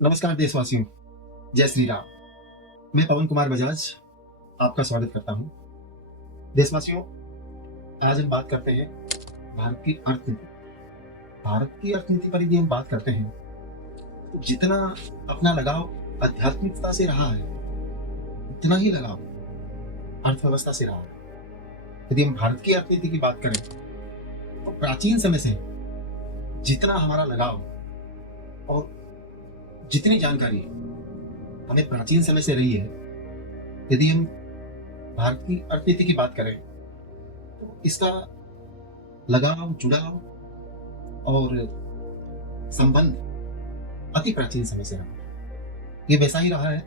नमस्कार देशवासियों, जय श्री राम। मैं पवन कुमार बजाज आपका स्वागत करता हूं। देशवासियों, आज हम बात करते हैं भारत की अर्थनीति। भारत की अर्थनीति पर यदि हम बात करते हैं तो जितना अपना लगाव आध्यात्मिकता से रहा है उतना ही लगाव अर्थव्यवस्था से रहा है। यदि हम भारत की अर्थनीति की बात करें तो प्राचीन समय से जितना हमारा लगाव और जितनी जानकारी हमें प्राचीन समय से रही है, यदि हम भारत की अर्थनीति की बात करें तो इसका लगाव, जुड़ाव और संबंध अति प्राचीन समय से रहा है। ये वैसा ही रहा है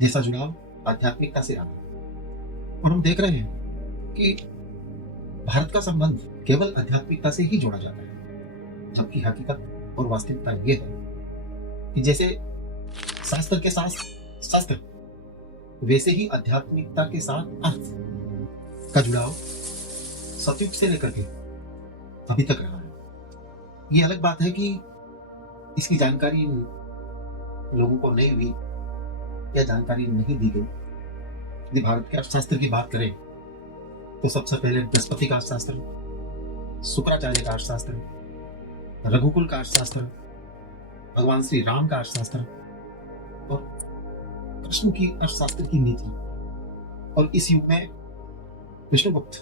जैसा जुड़ाव आध्यात्मिकता से रहा है। और हम देख रहे हैं कि भारत का संबंध केवल आध्यात्मिकता से ही जोड़ा जाता है, जबकि हकीकत और वास्तविकता ये है कि जैसे शास्त्र के साथ शास्त्र, वैसे ही आध्यात्मिकता के साथ अर्थ का जुड़ाव सतयुग से लेकर के अभी तक रहा है। ये अलग बात है कि इसकी जानकारी लोगों को नहीं हुई या जानकारी नहीं दी गई। यदि भारत के अर्थशास्त्र की बात करें तो सबसे पहले बृहस्पति का अर्थशास्त्र, शुक्राचार्य का अर्थशास्त्र, रघुकुल का अर्थशास्त्र, भगवान श्री राम का अर्थशास्त्र और कृष्ण की अर्थशास्त्र की नीति, और इस युग में विष्णुगुप्त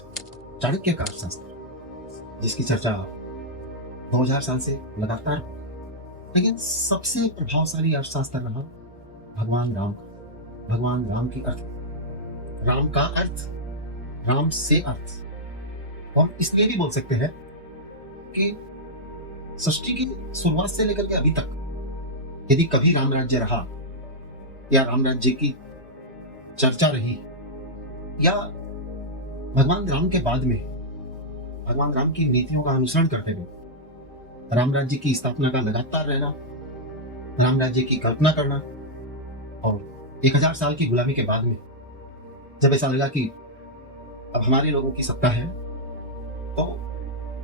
चाणक्य का अर्थशास्त्र, जिसकी चर्चा 2000 साल से लगातार हो। लेकिन सबसे प्रभावशाली अर्थशास्त्र रहा भगवान राम का। भगवान राम की अर्थ, राम का अर्थ, राम से अर्थ। हम इसलिए भी बोल सकते हैं कि सृष्टि की शुरुआत से लेकर के अभी तक यदि कभी राम राज्य रहा या राम राज्य की चर्चा रही, या भगवान राम के बाद में भगवान राम की नीतियों का अनुसरण करते हुए राम राज्य की स्थापना का लगातार रहना, राम राज्य की कल्पना करना, और 1000 साल की गुलामी के बाद में जब ऐसा लगा कि अब हमारे लोगों की सत्ता है, तो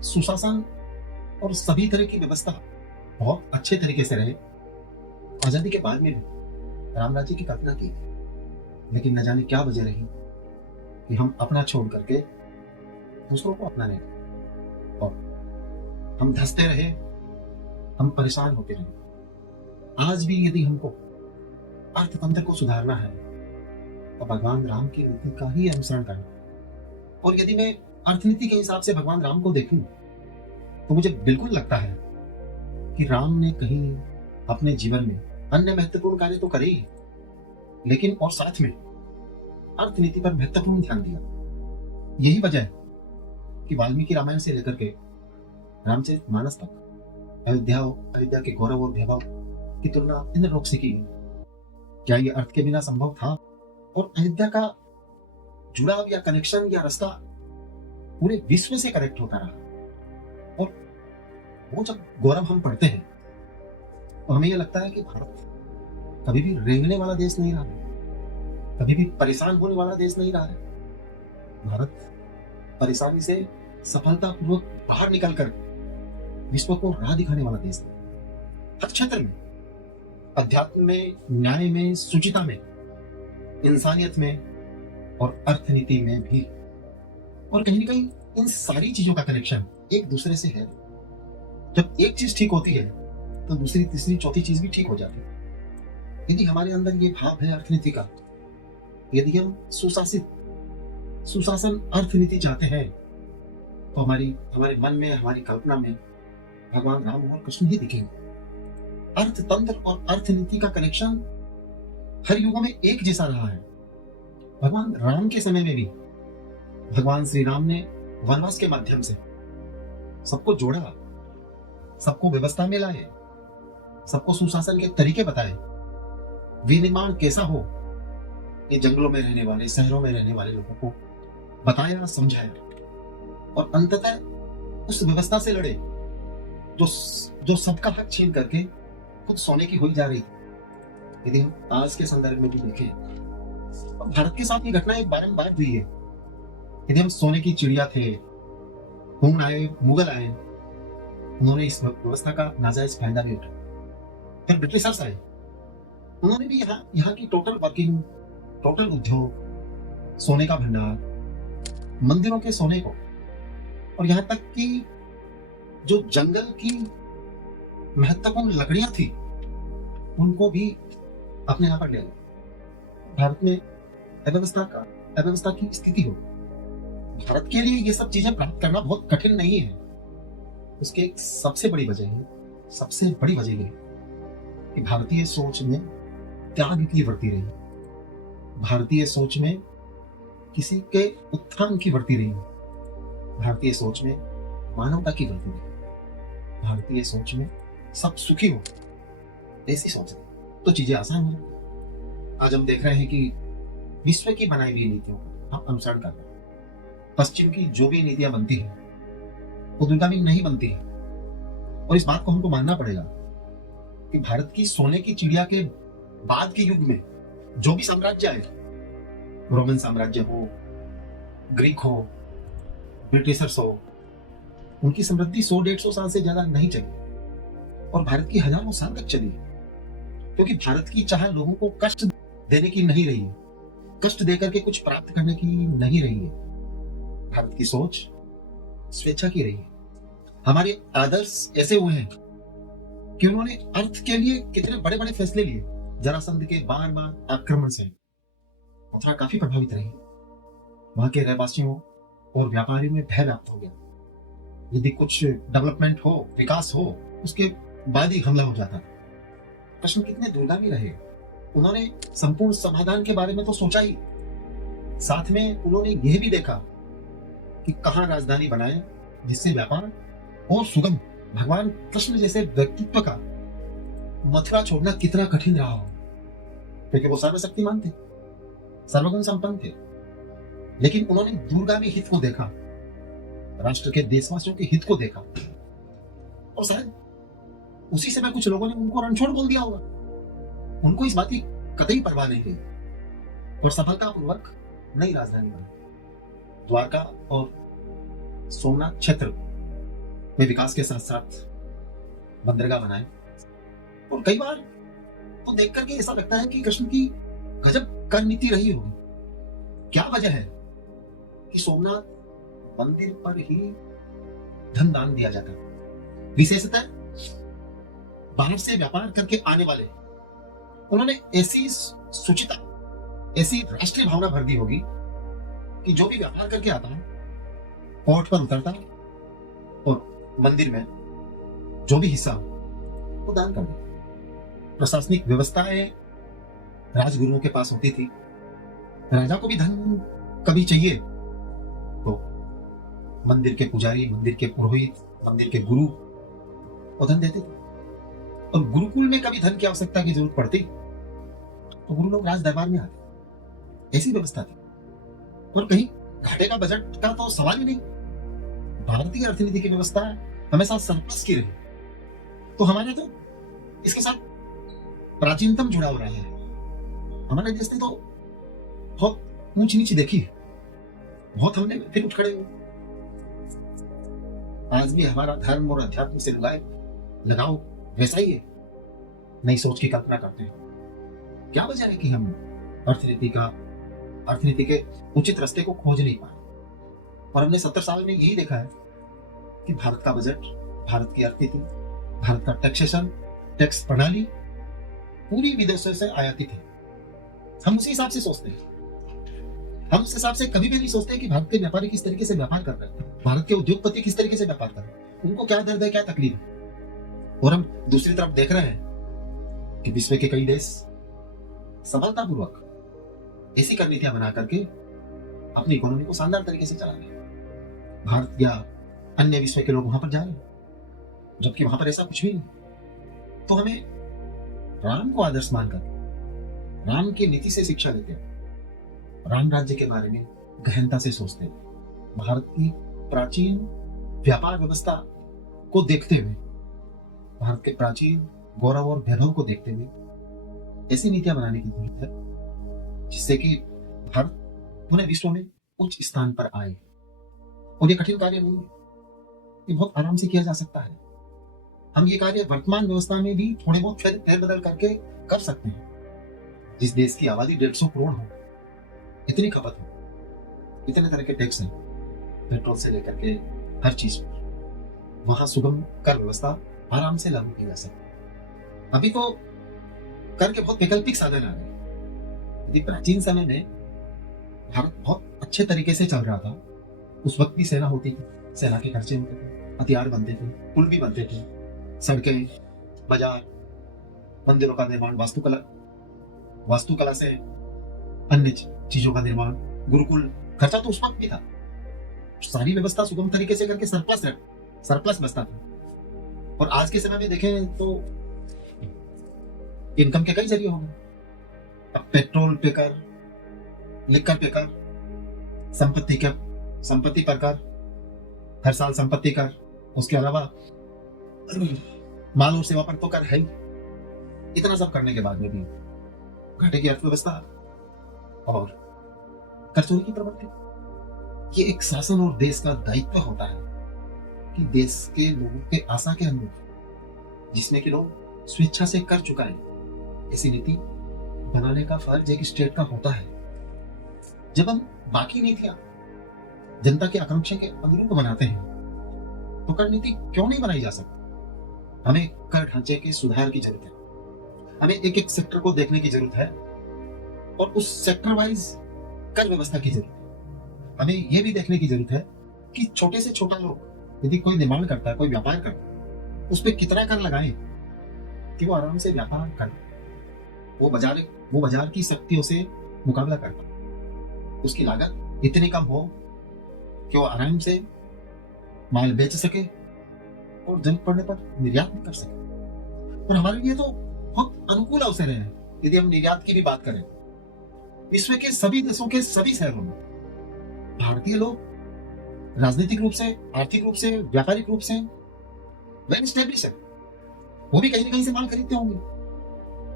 सुशासन और सभी तरह की व्यवस्था बहुत अच्छे तरीके से रहे। आजादी के बाद में भी राम राज्य की कल्पना की, लेकिन न जाने क्या वजह रही कि हम अपना छोड़ करके दूसरों को अपनाने लगे और हम धंसते रहे, हम परेशान होते रहे। आज भी यदि हमको अर्थतंत्र को सुधारना है तो भगवान राम की नीति का ही अनुसरण करना है। और यदि मैं अर्थनीति के हिसाब से भगवान राम को देखूं तो मुझे बिल्कुल लगता है कि राम ने कहीं अपने जीवन में अन्य महत्वपूर्ण कार्य तो करे ही, लेकिन और साथ में अर्थनीति पर महत्वपूर्ण ध्यान दिया। यही वजह है कि वाल्मीकि रामायण से लेकर के रामचरितमानस तक अयोध्या के गौरव और वैभव की तुलना इंद्रलोक से की। क्या यह अर्थ के बिना संभव था? और अयोध्या का जुड़ाव या कनेक्शन या रास्ता पूरे विश्व से कनेक्ट होता रहा। और वो जब गौरव हम पढ़ते हैं तो हमें यह लगता है कि भारत कभी भी रेंगने वाला देश नहीं रहा है, कभी भी परेशान होने वाला देश नहीं रहा है। भारत परेशानी से सफलतापूर्वक बाहर निकलकर विश्व को राह दिखाने वाला देश है। हर क्षेत्र में, अध्यात्म में, न्याय में, शुचिता में, इंसानियत में और अर्थनीति में भी। और कहीं ना कहीं इन सारी चीजों का कनेक्शन एक दूसरे से है। जब एक चीज ठीक होती है तो दूसरी, तीसरी, चौथी चीज भी ठीक हो जाती है। यदि हमारे अंदर ये भाव है अर्थनीति का, यदि हम सुशासन अर्थनीति चाहते हैं, तो हमारे मन में, हमारी कल्पना में भगवान राम और कृष्ण ही दिखेंगे। अर्थतंत्र और अर्थनीति का कनेक्शन हर युगों में एक जैसा रहा है। भगवान राम के समय में भी भगवान श्री राम ने वनवास के माध्यम से सबको जोड़ा, सबको व्यवस्था में लाए, सबको सुशासन के तरीके बताए, विनिर्माण कैसा हो ये जंगलों में रहने वाले, शहरों में रहने वाले लोगों को बताया, समझाया, और अंततः उस व्यवस्था से लड़े जो सबका हक छीन करके खुद सोने की हुई जा रही थी। यदि हम आज के संदर्भ में भी देखें तो भारत के साथ ये घटनाएं बारंबार हुई है। यदि हम सोने की चिड़िया थे, हुन आए, मुगल आए, उन्होंने इस व्यवस्था का नाजायज फायदा भी उठाया। फिर ब्रिटिशर्स आए, उन्होंने भी यहाँ की टोटल वर्किंग, टोटल उद्योग, सोने का भंडार, मंदिरों के सोने को, और यहाँ तक कि जो जंगल की महत्वपूर्ण लकड़ियां थी उनको भी अपने यहाँ पर ले गए। भारत में अव्यवस्था की स्थिति हो, भारत के लिए ये सब चीजें प्राप्त करना बहुत कठिन नहीं है। उसकी एक सबसे बड़ी वजह ये है कि भारतीय सोच में त्याग की वृत्ति रही, भारतीय सोच में किसी के उत्थान की वृत्ति रही, भारतीय सोच में मानवता की वृत्ति रही, भारतीय सोच में सब सुखी हो, ऐसी सोच है तो चीजें आसान हो जाती। आज हम देख रहे हैं कि विश्व की बनाई हुई नीतियों का हम अनुसरण कर रहे हैं। पश्चिम की जो भी नीतियां बनती हैं वो दूरगामी नहीं बनती है, और इस बात को हमको मानना पड़ेगा कि भारत की सोने की चिड़िया के बाद के युग में जो भी साम्राज्य आए, रोमन साम्राज्य हो, ग्रीक हो, ब्रिटिशर्स हो, उनकी समृद्धि 100-150 साल से ज्यादा नहीं चली, और भारत की हजारों साल तक चली, क्योंकि भारत की चाह लोगों को कष्ट देने की नहीं रही है, कष्ट देकर के कुछ प्राप्त करने की नहीं रही है। भारत की सोच स्वेच्छा की रही है। हमारे आदर्श ऐसे हुए हैं कि उन्होंने अर्थ के लिए कितने बड़े बड़े फैसले लिए। जरासंध के बार बार आक्रमण से मथुरा काफी प्रभावित रही, वहां के रहवासियों और व्यापारियों में भय व्याप्त हो गया। यदि कुछ डेवलपमेंट हो, विकास हो, उसके बाद ही हमला हो जाता। कृष्ण कितने दूरगामी रहे, उन्होंने संपूर्ण समाधान के बारे में तो सोचा ही, साथ में उन्होंने यह भी देखा कि कहां राजधानी बनाए जिससे व्यापार और सुगम। भगवान कृष्ण जैसे व्यक्तित्व का मथुरा छोड़ना कितना कठिन रहा हो, क्योंकि वो सर्वशक्तिमान थे, सर्वगुण संपन्न थे, लेकिन उन्होंने दूरगामी हित को देखा, राष्ट्र के देशवासियों के हित को देखा, और शायद उसी समय कुछ लोगों ने उनको रणछोड़ बोल दिया होगा। उनको इस बात की कतई परवाह नहीं रही, और सफलतापूर्वक नई राजधानी बनी। द्वारका और सोमनाथ क्षेत्र में विकास के साथ साथ बंदरगाह बनाए, और कई बार तो देख करके ऐसा लगता है कि कृष्ण की गजब कर नीति रही होगी। क्या वजह है कि सोमनाथ मंदिर पर ही धन दान दिया जाता, विशेषतः बाहर से व्यापार करके आने वाले। उन्होंने ऐसी सुचिता, ऐसी राष्ट्रीय भावना भर दी होगी कि जो भी व्यापार करके आता है पोर्ट पर उतरता और मंदिर में जो भी हिस्सा हो वो दान कर दे। प्रशासनिक व्यवस्थाएं राजगुरुओं के पास होती थी, राजा को भी धन कभी चाहिए तो मंदिर के पुजारी, मंदिर के पुरोहित, मंदिर के गुरु वो धन देते थे, और गुरुकुल में कभी धन की आवश्यकता की जरूरत पड़ती तो गुरु लोग राज दरबार में आते। ऐसी व्यवस्था थी, और कहीं घाटे का बजट का तो सवाल ही नहीं। भारतीय अर्थनीति की व्यवस्था हमेशा सरप्लस की रही, तो हमारे तो इसके साथ प्राचीनतम जुड़ा हो रहा है। हमारे देश ने तो बहुत ऊंच नीच देखी है, बहुत हमने फिर उठ खड़े हुए। आज भी हमारा धर्म और अध्यात्म से लगाव वैसा ही है, नई सोच की कल्पना करते हैं। क्या वजह है कि हम अर्थनीति के उचित रास्ते को खोज नहीं पाए, और हमने 70 साल में यही देखा है कि भारत का बजट, भारत की अर्थनीति, भारत का टैक्स प्रणाली पूरी विदेशों से आयातित है। हम उसी हिसाब से सोचते हैं, हम उस हिसाब से कभी भी नहीं सोचते कि भारत के व्यापारी किस तरीके से व्यापार कर रहे हैं, भारत के उद्योगपति किस तरीके से व्यापार कर रहे हैं, उनको क्या दर्द है, क्या तकलीफ है। और हम दूसरी तरफ देख रहे हैं कि विश्व के कई देश सफलतापूर्वक ऐसी कर नीतियां बना करके अपनी इकोनॉमी को शानदार तरीके से चला रहे हैं। भारत या अन्य विश्व के लोग वहां पर जा रहे हैं, जबकि वहां पर ऐसा कुछ भी नहीं। तो हमें राम को आदर्श मानकर राम की नीति से शिक्षा लेते हैं, राम राज्य के बारे में गहनता से सोचते हैं, भारत की प्राचीन व्यापार व्यवस्था को देखते हुए, भारत के प्राचीन गौरव और वैभव को देखते हुए ऐसी नीतियां बनाने की जरूरत है जिससे कि भारत पूरे विश्व में उच्च स्थान पर आए। और ये कठिन कार्य नहीं है, ये बहुत आराम से किया जा सकता है। हम ये कार्य वर्तमान व्यवस्था में भी थोड़े बहुत फेरबदल करके कर सकते हैं। जिस देश की आबादी 150 करोड़ हो, इतनी खपत हो, इतने तरह के टैक्स हैं, पेट्रोल से लेकर के हर चीज पर, वहां सुगम कर व्यवस्था आराम से लागू की जा सकती है। अभी तो कर के बहुत वैकल्पिक साधन आ गए। यदि प्राचीन समय में भारत बहुत अच्छे तरीके से चल रहा था, उस वक्त भी सेना होती थी, सेना के खर्चे होते थे, हथियार बनते थे, पुल भी बनते थे, सड़कें, बाजार, मंदिरों का निर्माण, वास्तुकला से अन्य चीजों का निर्माण, गुरुकुल, खर्चा तो उस वक्त भी था। सारी व्यवस्था सुगम तरीके से करके सरप्लस बचता था। और आज के समय में देखें तो इनकम के कई जरिए होंगे। अब पेट्रोल पे कर, लिकर पे कर, संपत्ति पर कर, हर साल संपत्ति कर, उसके अलावा माल और सेवा पर तो कर है ही। इतना सब करने के बाद में भी घाटे की अर्थव्यवस्था और कर चोरी की प्रवृत्ति। ये एक शासन और देश का दायित्व होता है कि देश के लोगों के आशा के अनुरूप, जिसमें कि लोग स्वेच्छा से कर चुकाएं, ऐसी नीति बनाने का फर्ज एक स्टेट का होता है। जब हम बाकी नीतियां जनता की आकांक्षा के अनुरूप बनाते हैं, तो कर नीति क्यों नहीं बनाई जा सकती? हमें कर ढांचे के सुधार की जरूरत है। हमें एक एक सेक्टर को देखने की जरूरत है और उस सेक्टर वाइज कर व्यवस्था की जरूरत है। हमें यह भी देखने की जरूरत है कि छोटे से छोटा लोग यदि कोई निर्माण करता है, कोई व्यापार करता है, उस पर कितना कर लगाएं कि वो आराम से व्यापार कर, वो बाजार की शक्तियों से मुकाबला करता, उसकी लागत इतनी कम हो कि वो आराम से माल बेच सके और जरूरत पड़ने पर निर्यात भी कर सके। और हमारे लिए तो बहुत अनुकूल अवसर है यदि हम निर्यात की भी बात करें। विश्व के सभी देशों के सभी शहरों में भारतीय लोग राजनीतिक रूप से, आर्थिक रूप से, व्यापारिक रूप से वेल एस्टेब्लिश है। वो भी कहीं ना कहीं से माल खरीदते होंगे।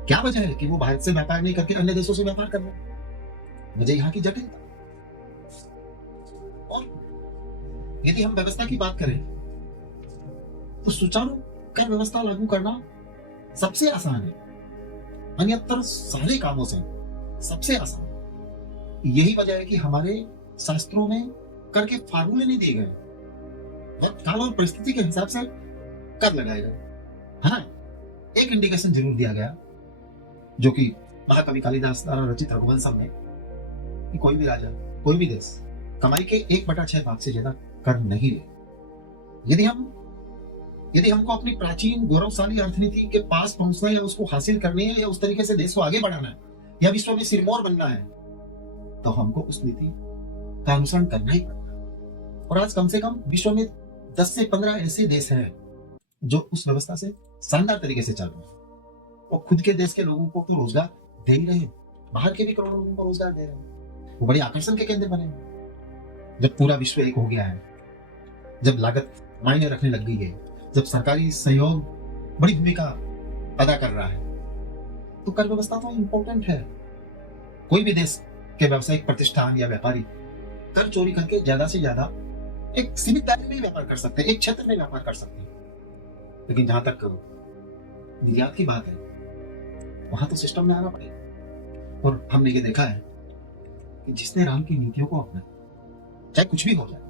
क्या वजह है कि वो भारत से व्यापार नहीं करके अन्य देशों से व्यापार कर रहे हैं? वजह यहाँ की जटिलता। और यदि हम व्यवस्था की बात करें तो सुचारू कर व्यवस्था लागू करना सबसे आसान है, अन्यतर सारे कामों से सबसे आसान। यही वजह है कि हमारे शास्त्रों में कर के फार्मूले नहीं दिए गए, वक्त काल और परिस्थिति के हिसाब से कर लगाए गए। हाँ, एक इंडिकेशन जरूर दिया गया जो कि महाकवि कालिदास द्वारा रचित रघुवंशम में, कि कोई भी राजा, कोई भी देश कमाई के 1/6 भाग से ज्यादा कर नहीं ले। यदि हमको अपनी प्राचीन गौरवशाली अर्थनीति के पास पहुंचना है, या उसको हासिल करनी है, या उस तरीके से देश को आगे बढ़ाना है, या विश्व में सिरमौर बनना है, तो हमको उस नीति का अनुसरण करना ही पड़ेगा। और आज कम से कम विश्व में 10 से 15 ऐसे देश हैं जो उस व्यवस्था से शानदार तरीके से चल रहे हैं। और खुद के देश के लोगों को तो रोजगार दे ही रहे हैं, बाहर के भी करोड़ों लोगों को रोजगार दे रहे हैं। वो बड़े आकर्षण के केंद्र बने हैं। जब पूरा विश्व एक हो गया है, जब लागत मायने रखने लग गई है, जब सरकारी सहयोग बड़ी भूमिका अदा कर रहा है, तो कर व्यवस्था तो इम्पोर्टेंट है। कोई भी देश के व्यावसायिक प्रतिष्ठान या व्यापारी कर चोरी करके ज्यादा से ज्यादा एक सीमित दायरे में व्यापार कर सकते हैं, एक क्षेत्र में व्यापार कर सकते हैं। लेकिन जहां तक निर्यात की बात है, वहां तो सिस्टम में आना पड़ेगा। और हमने ये देखा है कि जिसने राम की नीतियों को अपनाया, चाहे कुछ भी हो जाए,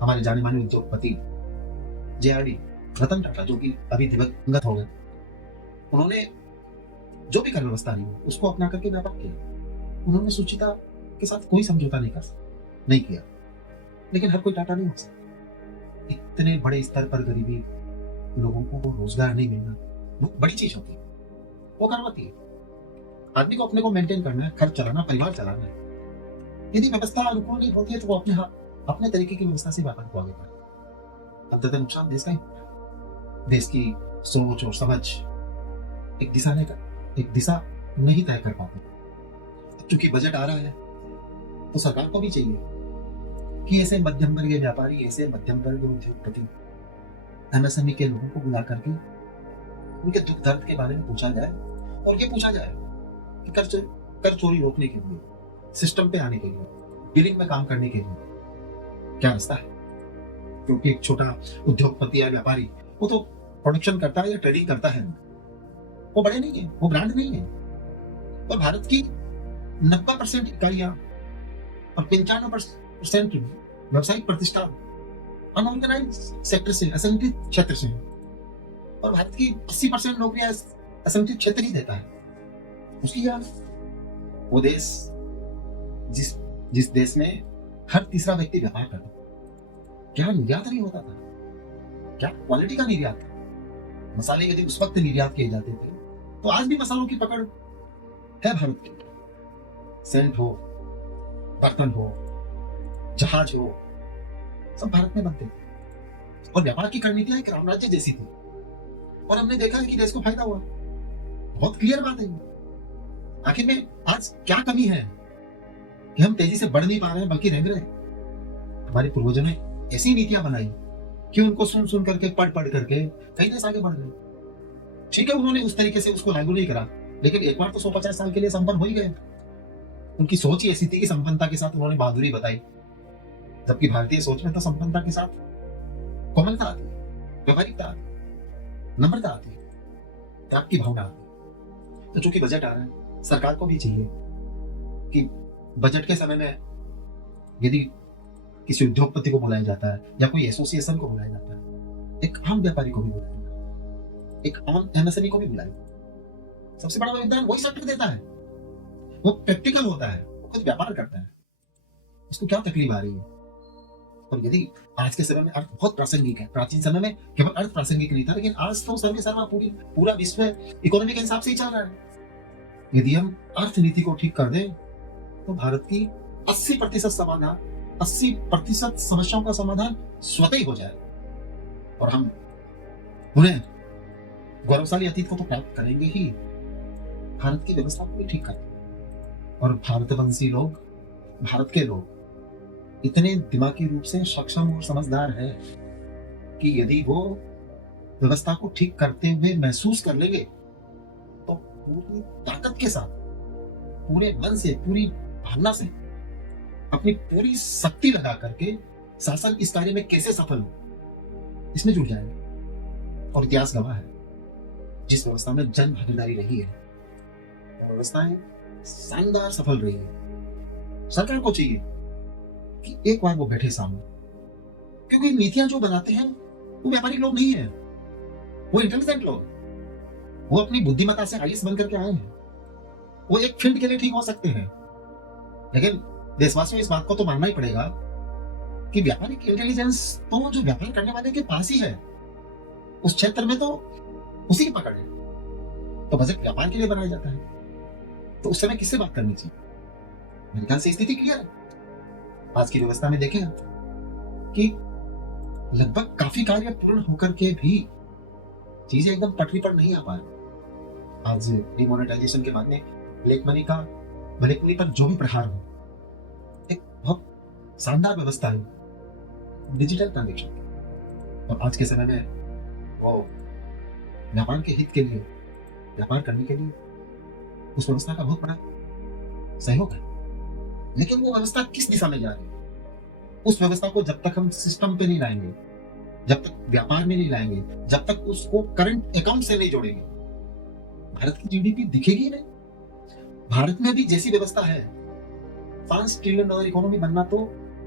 हमारे जाने माने उद्योगपति JRD रतन टाटा, जो कि अभी दिवंगत हो गए, उन्होंने जो भी कर व्यवस्था नहीं उसको अपना करके व्यापार किया। उन्होंने सुचिता के साथ कोई समझौता नहीं किया। लेकिन हर कोई टाटा नहीं हो सकता। इतने बड़े स्तर पर गरीबी, लोगों को रोजगार नहीं मिलना बहुत बड़ी चीज होती है। वो करवाती है। आदमी को अपने को मेंटेन करना है, खर्च चलाना, परिवार चलाना है। यदि व्यवस्था अनुकूल नहीं होती है तो वो अपने तरीके की व्यवस्था से व्यापार को आगे बढ़े। अंततः नुकसान देश का ही होता है। देश की सोच और समझ एक दिशा नहीं तय कर पाते। चूंकि बजट आ रहा है तो सरकार को भी चाहिए कि ऐसे मध्यम वर्गीय व्यापारी, ऐसे मध्यम वर्ग उद्योगपति, MSME के लोगों को बुला करके उनके दुख दर्द के बारे में पूछा जाए, और ये पूछा जाए कि कर चोरी रोकने के लिए, सिस्टम पे आने के लिए, डीलिंग में काम करने के लिए क्या रास्ता है। क्योंकि एक छोटा उद्योगपति या व्यापारी, वो तो प्रोडक्शन करता है या ट्रेडिंग करता है, वो बड़े नहीं है, वो ब्रांड नहीं है। और भारत की 90% इकाइयां और 95% व्यावसायिक प्रतिष्ठा अनऑर्गेनाइज सेक्टर से, असंगठित क्षेत्र से है। और भारत की 80% नौकरियां असंगठित क्षेत्र ही देता है। उसकी क्या, वो देश जिस देश में हर तीसरा व्यक्ति व्यापार करता, क्या निर्यात नहीं होता था? क्या क्वालिटी का निर्यात था? मसाले यदि उस वक्त निर्यात किए जाते थे तो आज भी मसालों की पकड़ है भारत की। सेंट हो, बर्तन हो, जहाज हो, सब भारत में बनते थे। और व्यापार की रणनीतियां एक रामराज्य जैसी थी। और हमने देखा है कि देश को फायदा हुआ। बहुत क्लियर बात है। आखिर में आज क्या कमी है कि हम तेजी से बढ़ नहीं पा रहे हैं, बल्कि रह रहे हैं? हमारे पूर्वजों ने ऐसी नीतियां बनाई कि उनको सुन करके, पढ़ करके कई देश आगे बढ़ गए। ठीक है, उन्होंने उस तरीके से उसको लागू नहीं करा, लेकिन एक बार तो 150 साल के लिए संपन्न हो ही गए। उनकी सोच ही ऐसी थी कि संपन्नता के साथ उन्होंने बहादुरी बताई। जबकि भारतीय सोच में तो संपन्नता के साथ कोमलता आती, व्यवहारिकता आती, नम्रता आती, त्याग की भावना आती। तो चूंकि बजट आ रहा है, सरकार को भी चाहिए कि बजट के समय में यदि किसी उद्योगपति को बुलाया जाता है या कोई एसोसिएशन को बुलाया जाता है, एक आम व्यापारी को भी बुलाया, एक आम एमएसएमई को भी बुलाया। सबसे बड़ा योगदान वही सेक्टर देता है। वो प्रैक्टिकल होता है, वो खुद व्यापार करता है, उसको क्या तकलीफ आ रही है। और यदि आज के समय में अर्थ बहुत प्रासंगिक है, प्राचीन समय में केवल अर्थ प्रासंगिक नहीं था, लेकिन आज तो सर्वे सर्वा पूरा विश्व इकोनॉमी के हिसाब से ही चल रहा है। यदि हम अर्थनीति को ठीक कर दें तो भारत की 80% समाधान, 80% समस्याओं का समाधान स्वतः ही हो जाए। और हम उन्हें गौरवशाली अतीत को तो प्राप्त करेंगे ही, भारत की व्यवस्था को भी ठीक करेंगे। और भारतवंशी लोग, भारत के लोग इतने दिमागी रूप से सक्षम और समझदार है कि यदि वो व्यवस्था को ठीक करते हुए महसूस कर लेंगे तो पूरी ताकत के साथ, पूरे मन से, पूरी भावना से, अपनी पूरी शक्ति लगा करके शासन इस कार्य में कैसे सफल हो, इसमें जुट जाएंगे। और इतिहास गवाह है, जिस व्यवस्था में जन भागीदारी रही है, वो व्यवस्थाएं शानदार सफल रही है। सरकार को चाहिए कि एक बार वो बैठे सामने, क्योंकि नीतियां जो बनाते हैं वो व्यापारी लोग नहीं है, वो इंटेलिजेंट लोग, वो अपनी बुद्धिमत्ता से आईएएस बन करके आए हैं। वो एक फील्ड के लिए ठीक हो सकते हैं, लेकिन देशवासियों इस बात को तो मानना ही पड़ेगा कि व्यापारिक इंटेलिजेंस तो जो व्यापार करने वाले के पास ही है, उस क्षेत्र में तो उसी की पकड़ है। तो बजट व्यापार के लिए बनाया जाता है, तो उस समय किससे बात करनी चाहिए? मेरे ख्याल से स्थिति क्लियर है। आज की व्यवस्था में देखें कि लगभग काफी कार्य पूर्ण होकर के भी चीजें एकदम पटरी पर नहीं आ पा रही। आज डिमोनेटाइजेशन के बाद में ब्लैक मनी का भले पर जो भी प्रहार हो, एक बहुत शानदार व्यवस्था है डिजिटल ट्रांजेक्शन। और आज के समय में वो व्यापार के हित के लिए, व्यापार करने के लिए उस व्यवस्था का बहुत बड़ा सहयोग है। लेकिन वो व्यवस्था किस दिशा में जा रही है? उस व्यवस्था को जब तक हम सिस्टम पे नहीं लाएंगे, जब तक व्यापार में नहीं लाएंगे, जब तक उसको करंट अकाउंट से नहीं जोड़ेंगे, भारत की जीडीपी दिखेगी नहीं। भारत में भी जैसी व्यवस्था है, $5 ट्रिलियन इकोनॉमी बनना तो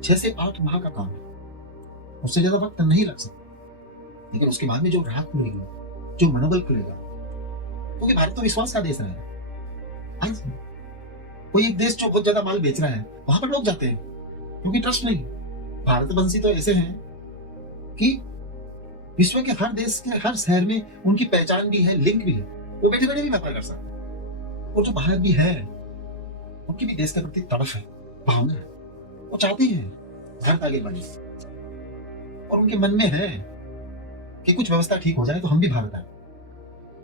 6 से 8 माह का काम है, उससे ज्यादा वक्त नहीं लग सकता। लेकिन उसके बाद में जो राहत मिलेगी, जो मनोबल खुलेगा, क्योंकि भारत तो विश्वास का देश रहा है। आज कोई एक देश जो बहुत ज्यादा माल बेच रहा है, वहां पर लोग जाते हैं क्योंकि ट्रस्ट नहीं। भारतवंशी तो ऐसे हैं कि विश्व के हर देश के हर शहर में उनकी पहचान भी है, लिंक भी है, वो बैठे बैठे भी व्यापार कर सकते हैं। और जो बाहर भी है, उनकी भी देश के प्रति तड़फ है, भावना है, वो चाहते हैं भारत आगे बढ़े। और उनके मन में है कि कुछ व्यवस्था ठीक हो जाए तो हम भी भारत आए,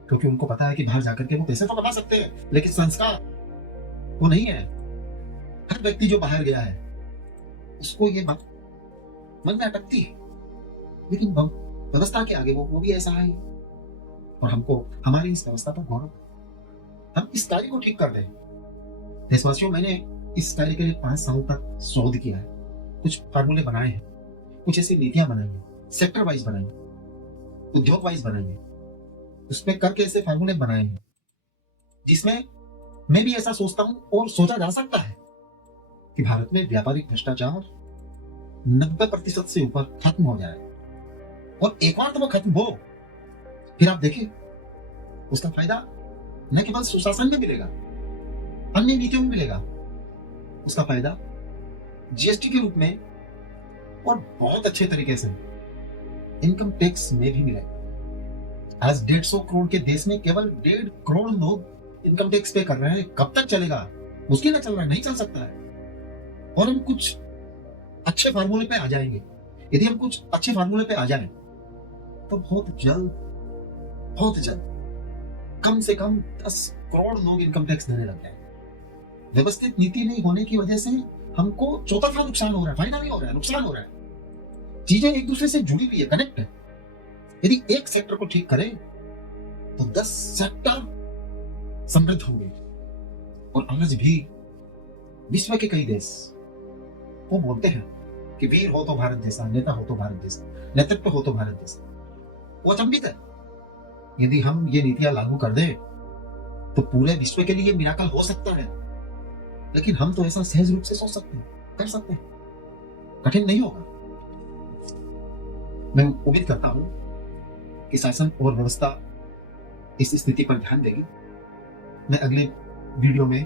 क्योंकि उनको पता है कि बाहर जाकर के वो पैसे तो कमा सकते हैं, लेकिन संस्कार वो नहीं है। हर व्यक्ति जो बाहर गया है उसको ये बात मन में अटकती है, लेकिन व्यवस्था के आगे वो भी ऐसा है। और हमको हमारी इस व्यवस्था पर गौरव है। हम इस कार्य को ठीक कर दें। देशवासियों, मैंने इस कार्य के लिए 5 साल तक शोध किया है, कुछ फार्मूले बनाए हैं, कुछ ऐसी नीतियां बनाई हैं, सेक्टर वाइज बनाई हैं, उद्योग वाइज बनाई है, उसमें करके ऐसे फार्मूले बनाए हैं जिसमें मैं भी ऐसा सोचता हूं और सोचा जा सकता है कि भारत में व्यापारिक भ्रष्टाचार 90% से ऊपर खत्म हो जाए। और एक बार तो वो खत्म हो, फिर आप देखिए उसका फायदा न केवल सुशासन में मिलेगा, अन्य नीतियों में मिलेगा, उसका फायदा जीएसटी के रूप में और बहुत अच्छे तरीके से इनकम टैक्स में भी मिलेगा। आज 150 करोड़ के देश में केवल 1.5 करोड़ लोग इनकम टैक्स पे कर रहे हैं। कब तक चलेगा? मुश्किल है, चल रहा है, नहीं चल सकता है। और हम कुछ अच्छे फार्मूले पे आ जाएंगे। यदि हम कुछ अच्छे फार्मूले पे आ जाएं तो बहुत जल्द कम से कम 10 करोड़ लोग इनकम टैक्स देने लग जाए। व्यवस्थित नीति नहीं होने की वजह से हमको चौतरफा नुकसान हो रहा है, फायदा नहीं हो रहा है, नुकसान हो रहा है। चीजें एक दूसरे से जुड़ी हुई है, कनेक्ट है। यदि एक सेक्टर को ठीक करें तो 10 सेक्टर समृद्ध होंगे। और आज भी विश्व के कई देश वो बोलते हैं कि वीर हो तो भारत जैसा, नेता हो तो भारत जैसा, नेतृत्व हो तो भारत जैसा। वो अचंभित है। यदि हम ये नीतियां लागू कर दें तो पूरे विश्व के लिए मिराकल हो सकता है। लेकिन हम तो ऐसा सहज रूप से सोच सकते हैं, कर सकते हैं, कठिन नहीं होगा। मैं उम्मीद करता हूं कि शासन और व्यवस्था इस स्थिति पर ध्यान देगी। मैं अगले वीडियो में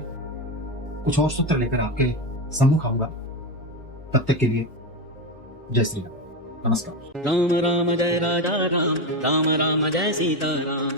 कुछ और सूत्र लेकर आपके सम्मुख आऊंगा। तब तक के लिए जय श्री राम, नमस्कार। राम राम जय राजा राम, राम राम जय सीता राम।